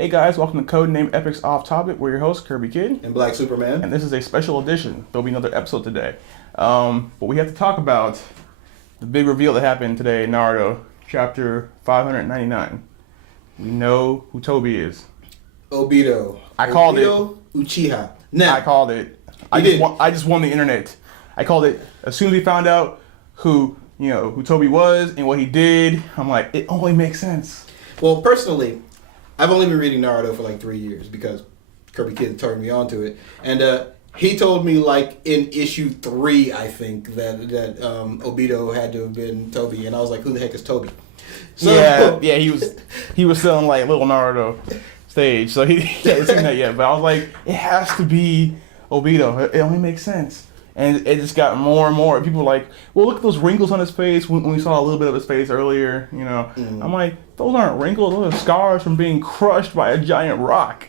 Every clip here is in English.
Hey guys, welcome to Codenamed Epics Off Topic. We're your hosts, Kirby Kid. And Black Superman. And this is a special edition. There'll be another episode today. But we have to talk about the big reveal that happened today in Naruto, chapter 599. We know who Tobi is. Obito. I called Obito Uchiha. Now, I called it. I just won the internet. I called it as soon as we found out who Tobi was and what he did. I'm like, it only makes sense. Well, personally, I've only been reading Naruto for like 3 years because Kirby Kid turned me on to it. And he told me like in issue 3, I think, that Obito had to have been Tobi. And I was like, who the heck is Tobi? So, yeah, he was still in like little Naruto stage. So he hadn't seen that yet. But I was like, it has to be Obito. It only makes sense. And it just got more and more. People were like, well, look at those wrinkles on his face when we saw a little bit of his face earlier, Mm-hmm. I'm like, those aren't wrinkles. Those are scars from being crushed by a giant rock.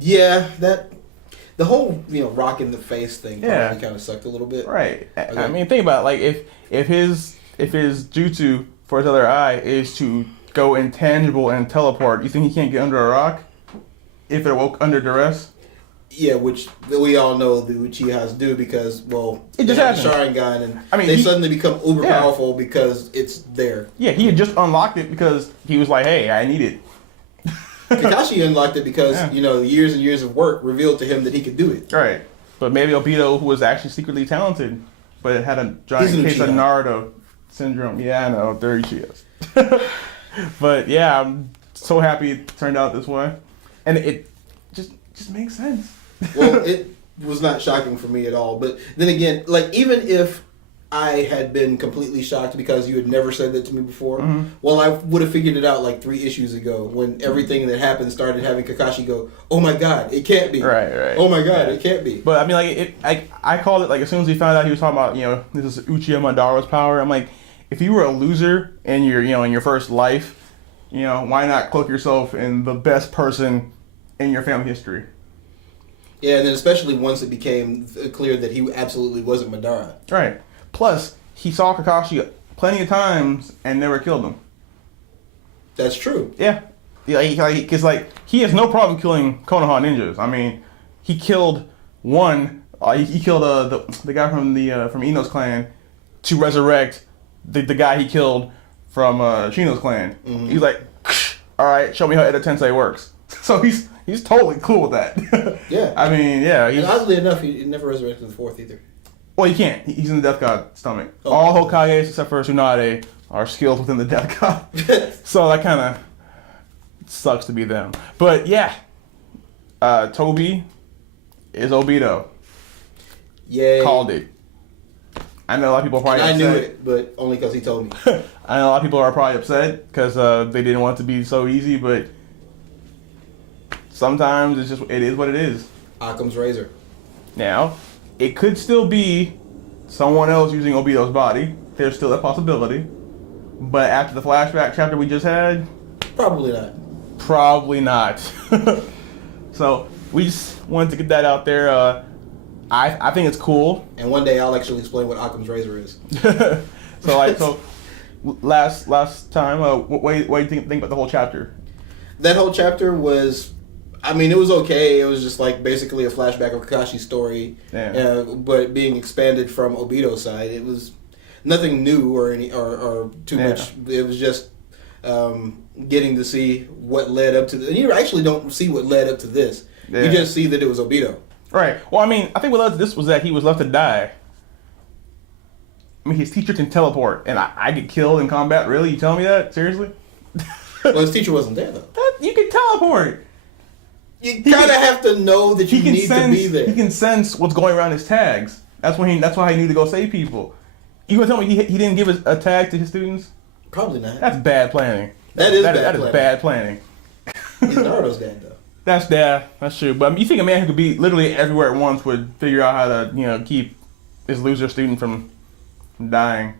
Yeah, the whole, rock in the face thing probably kind of sucked a little bit. Right. Okay. I mean, think about it. Like, if his jutsu for his other eye is to go intangible and teleport, you think he can't get under a rock if it woke under duress? Yeah, which we all know the Uchihas do because, well, it just have the Sharingan and they suddenly become uber powerful because it's there. Yeah, he had just unlocked it because he was like, hey, I need it. Kakashi unlocked it because, years and years of work revealed to him that he could do it. Right. But maybe Obito, who was actually secretly talented, but it had a giant case of Naruto syndrome. Yeah, I know, there she is. But yeah, I'm so happy it turned out this way. And it just makes sense. Well, it was not shocking for me at all. But then again, like, even if I had been completely shocked because you had never said that to me before, mm-hmm. Well, I would have figured it out like 3 issues ago when everything that happened started having Kakashi go, oh my god, it can't be. Right. Oh my god, it can't be. But I mean, I called it, like, as soon as he found out he was talking about, this is Uchiha Madara's power, I'm like, if you were a loser in your first life, why not cloak yourself in the best person in your family history? Yeah, and then especially once it became clear that he absolutely wasn't Madara. Right. Plus, he saw Kakashi plenty of times and never killed him. That's true. Yeah. Because, he has no problem killing Konoha ninjas. I mean, he killed one. He killed the guy from Ino's clan to resurrect the guy he killed from Shino's clan. Mm-hmm. He's like, all right, show me how Edo Tensei works. So he's totally cool with that. Yeah. I mean, yeah. And oddly enough, he never resurrected the 4th either. Well, he can't. He's in the Death God stomach. Oh. All Hokages except for Tsunade are skilled within the Death God. So that kind of sucks to be them. But yeah, Tobi is Obito. Yay. Called it. I know a lot of people are probably upset. I knew it, but only because he told me. I know a lot of people are probably upset because they didn't want it to be so easy, but sometimes it is what it is. Occam's razor. Now, it could still be someone else using Obito's body. There's still that possibility. But after the flashback chapter we just had, probably not. Probably not. So we just wanted to get that out there. I think it's cool. And one day I'll actually explain what Occam's razor is. So last time, what do you think about the whole chapter? That whole chapter was, I mean, it was okay. It was just like basically a flashback of Kakashi's story, but being expanded from Obito's side. It was nothing new or too much. It was just getting to see what led up to this. And you actually don't see what led up to this. Yeah. You just see that it was Obito. Right. Well, I mean, I think what led to this was that he was left to die. I mean, his teacher can teleport, and I get killed in combat. Really? You telling me that? Seriously? Well, his teacher wasn't there, though. You can teleport. You kind of have to know that you need to be there. He can sense what's going around his tags. That's why he knew to go save people. You gonna tell me he didn't give a tag to his students? Probably not. That's bad planning. That is bad planning. He's Naruto's dad, though. That's true. But I mean, you think a man who could be literally everywhere at once would figure out how to, keep his loser student from dying.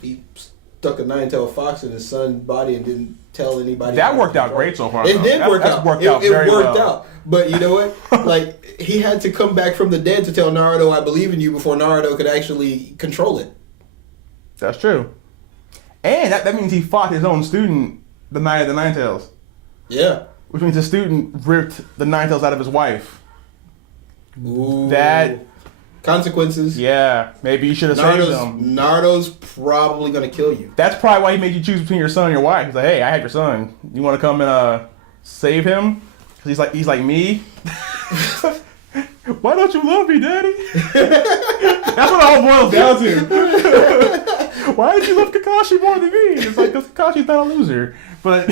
He stuck a 9-tailed fox in his son's body and didn't tell anybody. That worked out great so far. It did work out. It very worked well. out. But you know what? Like, he had to come back from the dead to tell Naruto, I believe in you, before Naruto could actually control it. That's true. And that means he fought his own student the night of the Nine Tails. Yeah. Which means the student ripped the nine tails out of his wife. Ooh. That... Consequences. Yeah, maybe you should have saved him. Naruto's probably gonna kill you. That's probably why he made you choose between your son and your wife. He's like, hey, I had your son. You want to come and save him? Because he's like me. Why don't you love me, Daddy? That's what it all boils down to. Why did you love Kakashi more than me? It's like, because Kakashi's not a loser. But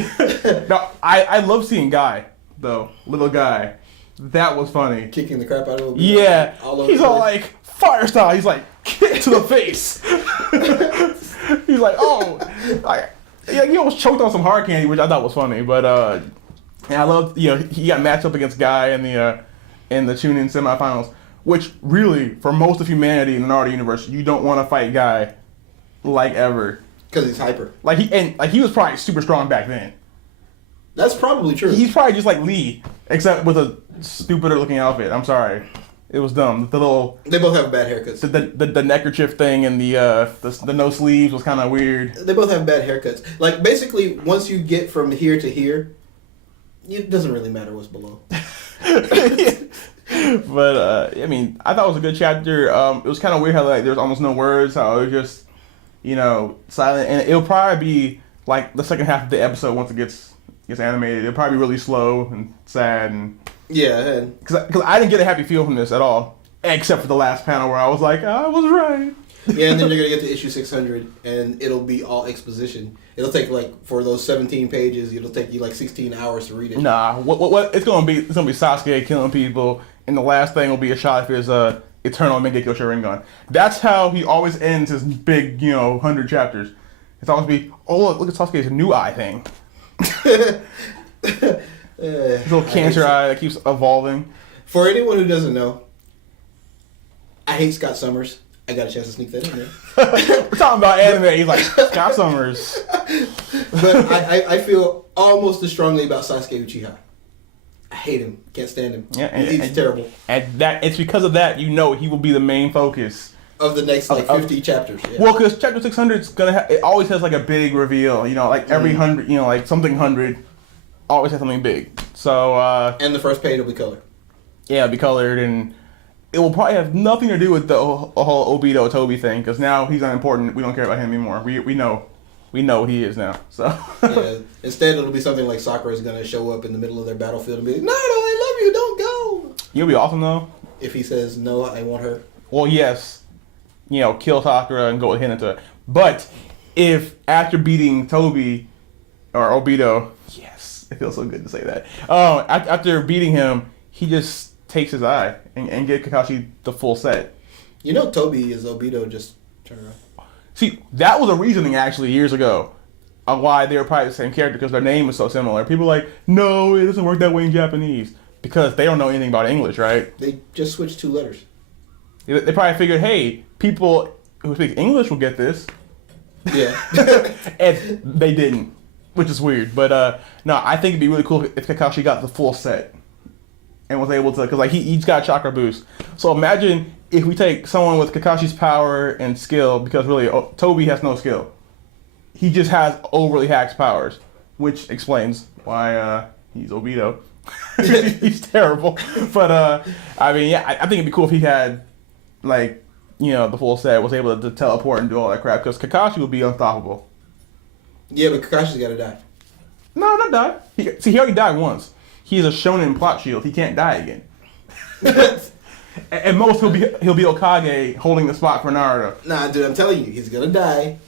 no, I love seeing Guy, though. Little Guy. That was funny. Kicking the crap out of him. Yeah. He's all like, fire style. He's like, kick to the face. He's like, oh. Yeah, he almost choked on some hard candy, which I thought was funny. But and I loved, he got matched up against Guy in the Chunin semifinals, which really, for most of humanity in the Naruto universe, you don't want to fight Guy like ever. Because he's hyper. He was probably super strong back then. That's probably true. He's probably just like Lee, except with a stupider looking outfit. I'm sorry. It was dumb. The little... They both have bad haircuts. The neckerchief thing and the no sleeves was kind of weird. They both have bad haircuts. Like, basically, once you get from here to here, it doesn't really matter what's below. But, I mean, I thought it was a good chapter. It was kind of weird how, like, there's almost no words, how it was just, silent. And it'll probably be, like, the second half of the episode once it gets animated. It'll probably be really slow and sad and... Yeah. Because I didn't get a happy feel from this at all, except for the last panel where I was like, I was right. Yeah, and then you're going to get to issue 600, and it'll be all exposition. It'll take, like, for those 17 pages, it'll take you, like, 16 hours to read it. Nah, what it's going to be Sasuke killing people, and the last thing will be a shot of his Eternal Mangekyo Sharingan. That's how he always ends his big, 100 chapters. It's always be, oh, look at Sasuke's new eye thing. His little cancer eye that keeps evolving. For anyone who doesn't know, I hate Scott Summers. I got a chance to sneak that in there. We're talking about anime. He's like, Scott Summers. But I feel almost as strongly about Sasuke Uchiha. I hate him. Can't stand him. Yeah, he's terrible. And it's because of that, he will be the main focus of the next 50 chapters. Yeah. Well, because chapter 600 is gonna it always has like a big reveal. Every 100, like something 100 always has something big. So and the first page will be colored. Yeah, it'll be colored, and it will probably have nothing to do with the whole Obito Tobi thing, because now he's unimportant. We don't care about him anymore. We know what he is now. So yeah. Instead, it'll be something like Sakura's gonna show up in the middle of their battlefield and be like, "Naruto, I love you. Don't go." You'll be awesome though. If he says no, I want her. Well, yes. Kill Sakura and go with Hinata. But if after beating Tobi or Obito, yes, it feels so good to say that. After beating him, he just takes his eye and get Kakashi the full set. Tobi is Obito, just turn around. See, that was a reasoning actually years ago of why they were probably the same character, because their name is so similar. People are like, no, it doesn't work that way in Japanese, because they don't know anything about English, right? They just switched 2 letters. They probably figured, hey, people who speak English will get this. Yeah. And they didn't, which is weird. But no, I think it'd be really cool if Kakashi got the full set and was able to, because he's got a chakra boost. So imagine if we take someone with Kakashi's power and skill, because really Tobi has no skill. He just has overly hacked powers, which explains why he's Obito. He's terrible. But I mean, yeah, I think it'd be cool if he had the full set, was able to teleport and do all that crap, because Kakashi would be unstoppable. Yeah, but Kakashi's gotta die. No, not die. He already died once. He's a shonen plot shield. He can't die again. At most, he'll be Hokage holding the spot for Naruto. Nah, dude, I'm telling you, he's gonna die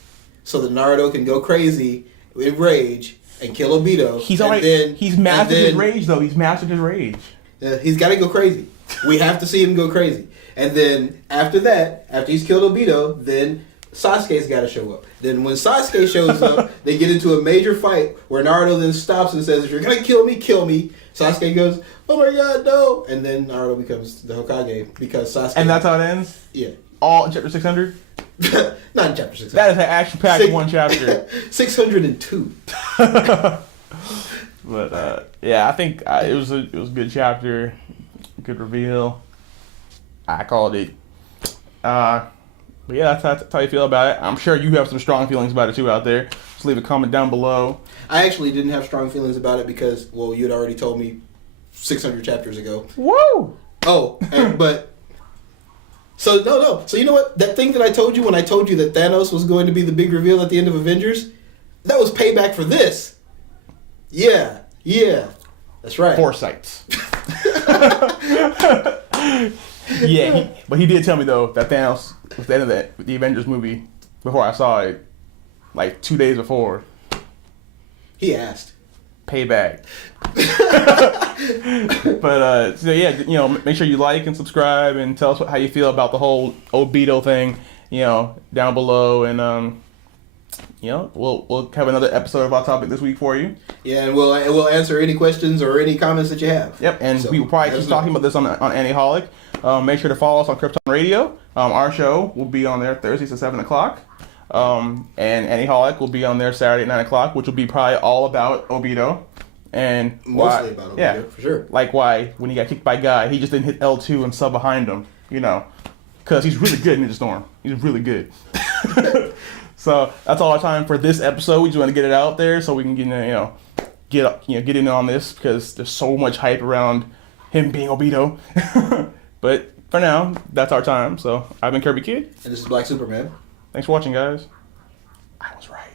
so that Naruto can go crazy with rage and kill Obito. He's mastered his rage, though. He's mastered his rage. He's got to go crazy. We have to see him go crazy. And then after that, after he's killed Obito, then Sasuke's got to show up. Then when Sasuke shows up, they get into a major fight where Naruto then stops and says, if you're going to kill me, kill me. Sasuke goes, oh my god, no. And then Naruto becomes the Hokage because Sasuke... And that's how it ends? Yeah. All in chapter 600? Not in chapter 600. That is an action-packed one chapter. 602. But, yeah, I think it was a good chapter. Good reveal. I called it. But yeah, that's how you feel about it. I'm sure you have some strong feelings about it too out there. Just leave a comment down below. I actually didn't have strong feelings about it because, well, you had already told me 600 chapters ago. Woo! Oh, but... So, no. So, you know what? That thing that I told you when I told you that Thanos was going to be the big reveal at the end of Avengers? That was payback for this. Yeah. That's right. Foresights. Yeah, but he did tell me, though, that Thanos was the end of the Avengers movie before I saw it, like 2 days before. He asked. Payback. But so yeah, you know, make sure you like and subscribe and tell us how you feel about the whole Obito thing, you know, down below, and you know, we'll have another episode of our topic this week for you. Yeah, and we'll answer any questions or any comments that you have. Yep, and so, we will probably keep talking about this on Aniholic. Make sure to follow us on Krypton Radio. Our show will be on there Thursdays at 7 o'clock. And Aniholic will be on there Saturday at 9 o'clock, which will be probably all about Obito. And mostly about Obito, for sure. Like why, when he got kicked by Guy, he just didn't hit L2 and sub behind him, you know. Because he's really good in Ninja Storm. He's really good. So that's all our time for this episode. We just want to get it out there so we can get in on this, because there's so much hype around him being Obito. But for now, that's our time. So I've been Kirby Kid. And this is Black Superman. Thanks for watching, guys. I was right.